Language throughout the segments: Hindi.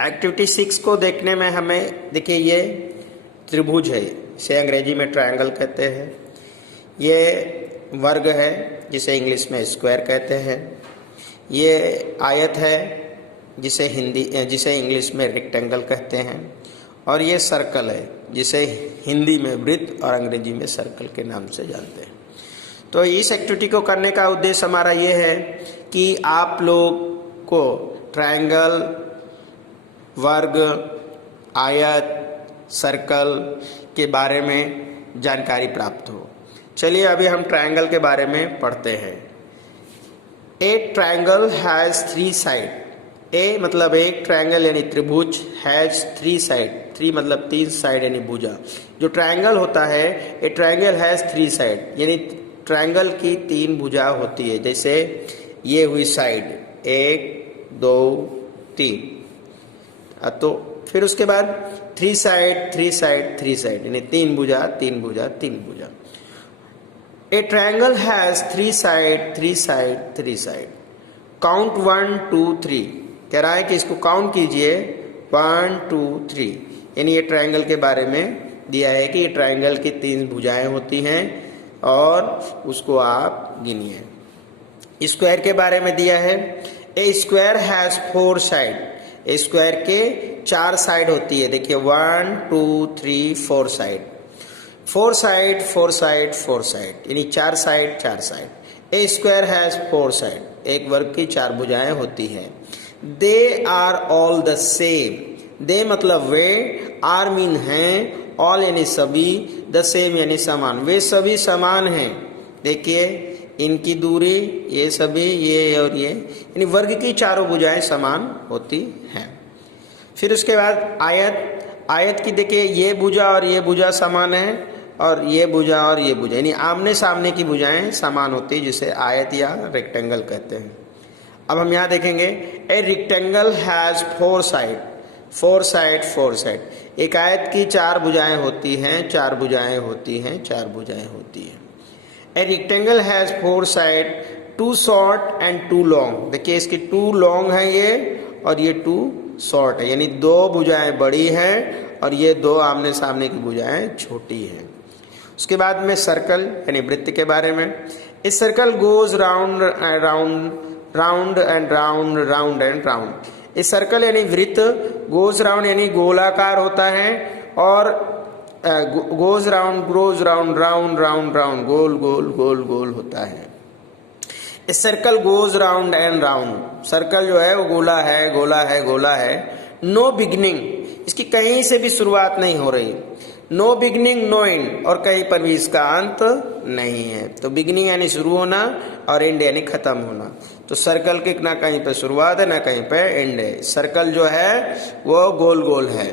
एक्टिविटी 6 को देखने में हमें देखिए ये त्रिभुज है, इसे अंग्रेजी में ट्रायंगल कहते हैं। ये वर्ग है जिसे इंग्लिश में स्क्वायर कहते हैं। ये आयत है जिसे इंग्लिश में रेक्टेंगल कहते हैं। और ये सर्कल है जिसे हिंदी में वृत्त और अंग्रेजी में सर्कल के नाम से जानते हैं। तो इस एक्टिविटी को करने का उद्देश्य हमारा ये है कि आप लोग को ट्रायंगल, वर्ग, आयत, सर्कल के बारे में जानकारी प्राप्त हो। चलिए अभी हम ट्रायंगल के बारे में पढ़ते हैं। A triangle has 3 side. A मतलब एक ट्रायंगल यानी त्रिभुज, हैज़ 3 साइड, 3 मतलब 3 साइड यानी भुजा। जो ट्रायंगल होता है, ए ट्रायंगल हैज़ 3 साइड यानी ट्रायंगल की 3 भुजा होती है। जैसे ये हुई साइड 1 2 3, तो फिर उसके बाद 3 साइड 3 साइड 3 साइड यानी 3 भुजा 3 भुजा 3 भुजा। ए triangle has 3 side 3 side 3 side. Count 1 2 3, कह रहा है कि इसको काउंट कीजिए 1 2 3, यानी ये ट्रायंगल के बारे में दिया है कि ये ट्रायंगल की 3 भुजाएं होती हैं और उसको आप गिनिए। स्क्वायर के बारे में दिया है। A square has 4 side. A square के 4 साइड होती है। देखिए 1 2 3 4 साइड, 4 साइड 4 साइड 4 साइड यानी 4 side 4 side. A square has 4 side, एक वर्ग की 4 भुजाएं होती हैं। They are all the same. They मतलब वे, आर मीन हैं, ऑल यानी सभी, द सेम यानी समान, वे सभी समान हैं। देखिए इनकी दूरी, ये सभी, ये और ये, यानी वर्ग की चारों भुजाएं समान होती हैं। फिर उसके बाद आयत। आयत की देखिए ये भुजा और ये भुजा समान है और ये भुजा और ये भुजा, यानी आमने सामने की भुजाएं समान होती है, जिसे आयत या रेक्टेंगल कहते हैं। अब हम यहाँ देखेंगे a rectangle has 4 side. 4 side 4 side. एक आयत की 4 भुजाएं होती हैं, 4 भुजाएं होती हैं, 4 भुजाएं होती हैं। A rectangle has 4 side, 2 short and 2 long. देखिए इसकी 2 लॉन्ग है ये और ये 2 शॉर्ट है, यानी 2 भुजाएं बड़ी हैं और ये 2 आमने सामने की भुजाएं छोटी हैं। उसके बाद में सर्कल यानी वृत्त के बारे में। इस circle goes round round round and round round and round. इस सर्कल यानी वृत्त, गोज राउंड यानी गोलाकार होता है और goes round round round round, गोल गोल गोल गोल होता है। इस circle goes round and round. Circle जो है वो गोला है गोला है गोला है। नो बिगिनिंग, इसकी कहीं से भी शुरुआत नहीं हो रही। नो बिगिनिंग नो एंड, और कहीं पर भी इसका अंत नहीं है। तो बिगिनिंग यानी शुरू होना और एंड यानी खत्म होना। तो सर्कल की ना कहीं पे शुरुआत है ना कहीं पे एंड है। सर्कल जो है वो गोल गोल है।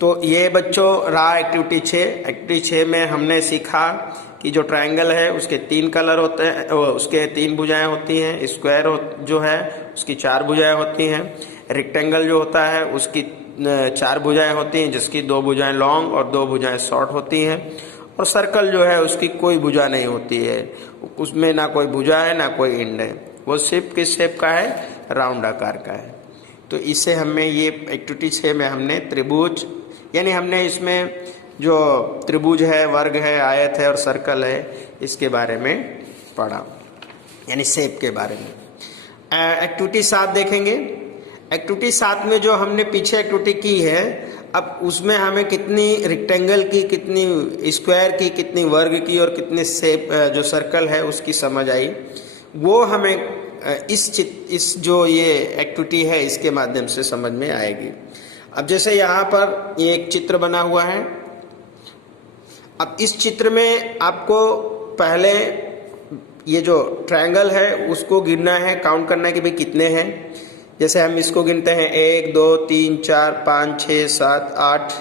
तो ये बच्चों रहा एक्टिविटी 6। एक्टिविटी 6 में हमने सीखा कि जो ट्रायंगल है उसके 3 कलर होते हैं, उसके 3 भुजाएं होती हैं। स्क्वायर जो है उसकी 4 भुजाएं होती हैं। रेक्टेंगल जो होता है उसकी 4 भुजाएं होती हैं, जिसकी 2 भुजाएं लॉन्ग और 2 भुजाएं शॉर्ट होती हैं। और सर्कल जो है उसकी कोई भुजा नहीं होती है, उसमें ना कोई भुजा है ना कोई एंड है, वो सिर्फ किस शेप का है, राउंड आकार का है। तो इससे हमें ये एक्टिविटी 6 में हमने त्रिभुज यानी हमने इसमें जो त्रिभुज है, वर्ग है, आयत है और सर्कल है, इसके बारे में पढ़ा, यानी शेप के बारे में। एक्टिविटी 7 देखेंगे। एक्टिविटी 7 में जो हमने पीछे एक्टिविटी की है, अब उसमें हमें कितनी रेक्टेंगल की, कितनी स्क्वायर की, कितनी वर्ग की और कितने शेप जो सर्कल है उसकी समझ आई। वो हमें इस जो ये एक्टिविटी है इसके माध्यम से समझ में आएगी। अब जैसे यहाँ पर ये एक चित्र बना हुआ है। अब इस चित्र में आपको पहले ये जो ट्रायंगल है उसको गिनना है, काउंट करना है कि भाई कितने हैं। जैसे हम इसको गिनते हैं 1 2 3 4 5 6 7 8,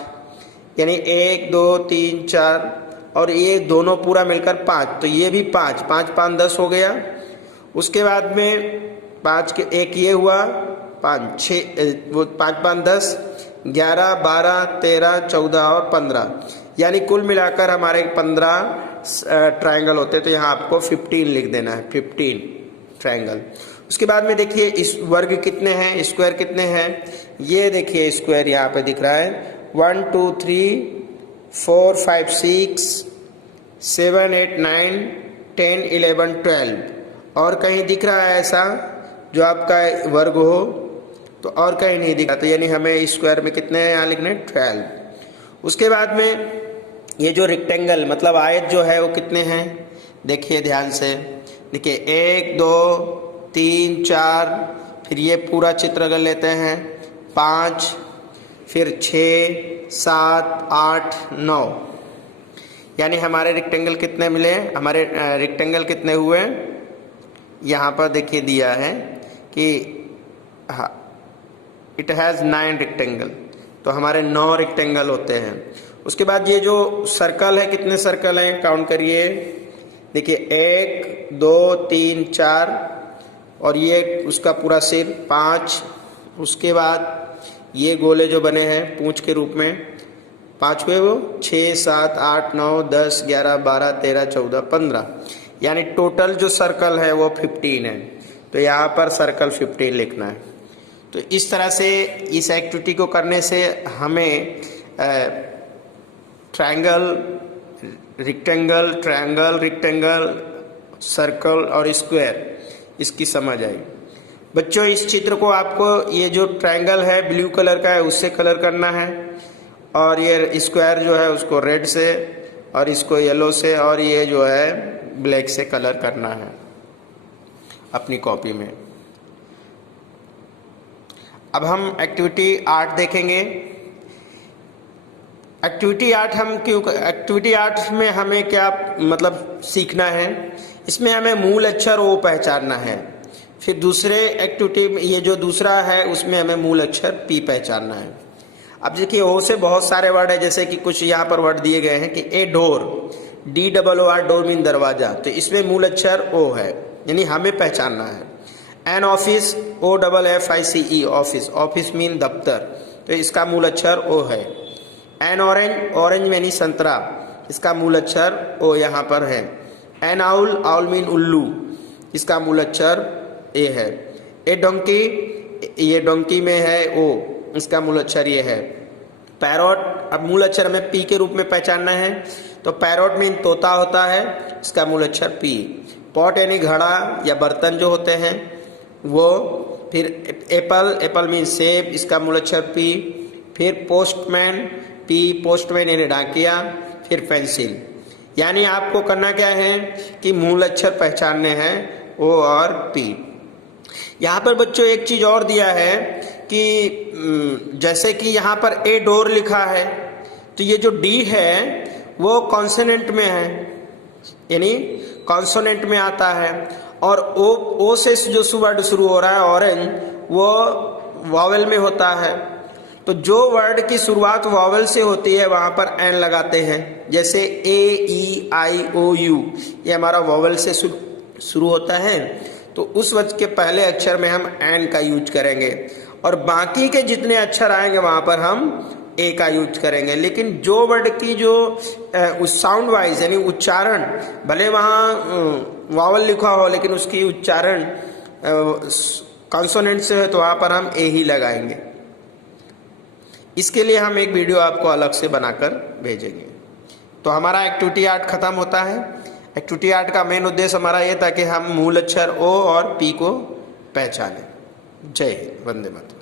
यानी 1 2 3 4 और ये दोनों पूरा मिलकर 5, तो ये भी 5 5 5 10 हो गया। उसके बाद में 5 के एक ये हुआ, 5 6 वो 5 5 10 11 12 13 14 और 15, यानी कुल मिलाकर हमारे 15 ट्रायंगल होते हैं। तो यहाँ आपको 15 लिख देना है, 15 ट्रायंगल। उसके बाद में देखिए इस वर्ग कितने हैं, स्क्वायर कितने हैं। ये देखिए स्क्वायर यहाँ पे दिख रहा है 1 2 3 4 5 6 7 8 9 10 11 12। और कहीं दिख रहा है ऐसा जो आपका वर्ग हो? तो और कहीं नहीं दिखा, तो यानी हमें स्क्वायर में कितने हैं यहाँ लिखने 12। उसके बाद में ये जो रेक्टेंगल मतलब आयत जो है वो कितने हैं, देखिए ध्यान से। देखिए 1 2 3 4, फिर ये पूरा चित्र कर लेते हैं 5, फिर 6 7 8 9, यानी हमारे रेक्टेंगल कितने मिले? हमारे रेक्टेंगल कितने हुए? यहाँ पर देखिए दिया है कि इट हैज़ 9 रेक्टेंगल, तो हमारे 9 रेक्टेंगल होते हैं। उसके बाद ये जो सर्कल है, कितने सर्कल हैं काउंट करिए। देखिए 1 2 3 4, और ये उसका पूरा सिर 5। उसके बाद ये गोले जो बने हैं पूंछ के रूप में 5 हुए, वो 6 7 8 9 10 11 12 13 14 15, यानी टोटल जो सर्कल है वो 15 है। तो यहाँ पर सर्कल 15 लिखना है। तो इस तरह से इस एक्टिविटी को करने से हमें triangle, rectangle, triangle, rectangle, circle और स्क्वायर इसकी समझ आई। बच्चों इस चित्र को आपको ये जो ट्रायंगल है ब्लू कलर का है उससे कलर करना है, और ये स्क्वायर जो है उसको रेड से, और इसको येलो से, और ये जो है ब्लैक से कलर करना है अपनी कॉपी में। अब हम एक्टिविटी 8 देखेंगे। एक्टिविटी 8 हम क्यों, एक्टिविटी 8 में हमें क्या मतलब सीखना है? इसमें हमें मूल अक्षर ओ पहचानना है। फिर दूसरे एक्टिविटी में ये जो दूसरा है उसमें हमें मूल अक्षर पी पहचानना है। अब देखिए ओ से बहुत सारे वर्ड है, जैसे कि कुछ यहाँ पर वर्ड दिए गए हैं कि a door, DOOR, door mean दरवाजा, तो इसमें मूल अक्षर ओ है, यानी हमें पहचानना है। An office, OFFICE, office, office mean दफ्तर, तो इसका मूल अक्षर ओ है। एन ऑरेंज, ऑरेंज यानी संतरा, इसका मूल अक्षर ओ यहाँ पर है। एन आउल, आउल मीन उल्लू, इसका मूल अक्षर ए है। ए डोंकी, ये डोंकी में है ओ, इसका मूल अक्षर ये है। पैरोट, अब मूल अक्षर हमें पी के रूप में पहचानना है, तो पैरोट मीन तोता होता है, इसका मूल अक्षर पी। पॉट यानी घड़ा या बर्तन जो होते हैं वो। फिर एप्पल, एप्पल मीन सेब, इसका मूल अक्षर पी। फिर पोस्टमैन, पी, पोस्टमैन यानी डाकिया। फिर पेंसिल, यानी आपको करना क्या है कि मूल अक्षर पहचानने हैं ओ और पी। यहाँ पर बच्चों एक चीज और दिया है कि जैसे कि यहाँ पर ए डोर लिखा है, तो ये जो डी है वो कॉन्सोनेंट में है, यानी कॉन्सोनेंट में आता है, और ओ से जो वर्ड शुरू हो रहा है ऑरेंज, वो वॉवेल में होता है। तो जो वर्ड की शुरुआत वॉवेल से होती है वहां पर एन लगाते हैं, जैसे AEIOU, ये हमारा वॉवेल से शुरू होता है, तो उस वर्ड के पहले अक्षर में हम एन का यूज करेंगे, और बाकी के जितने अक्षर आएंगे वहां पर हम ए का यूज करेंगे। लेकिन जो वर्ड की जो साउंड वाइज यानी उच्चारण, भले वहाँ वॉवेल लिखा हो लेकिन उसकी उच्चारण कॉन्सोनेंट से है, तो वहाँ पर हम ए ही लगाएंगे। इसके लिए हम एक वीडियो आपको अलग से बनाकर भेजेंगे। तो हमारा एक्टिविटी 8 खत्म होता है। एक्टिविटी 8 का मेन उद्देश्य हमारा ये था कि हम मूल अक्षर ओ और पी को पहचानें। जय हिंद, वंदे मातरम।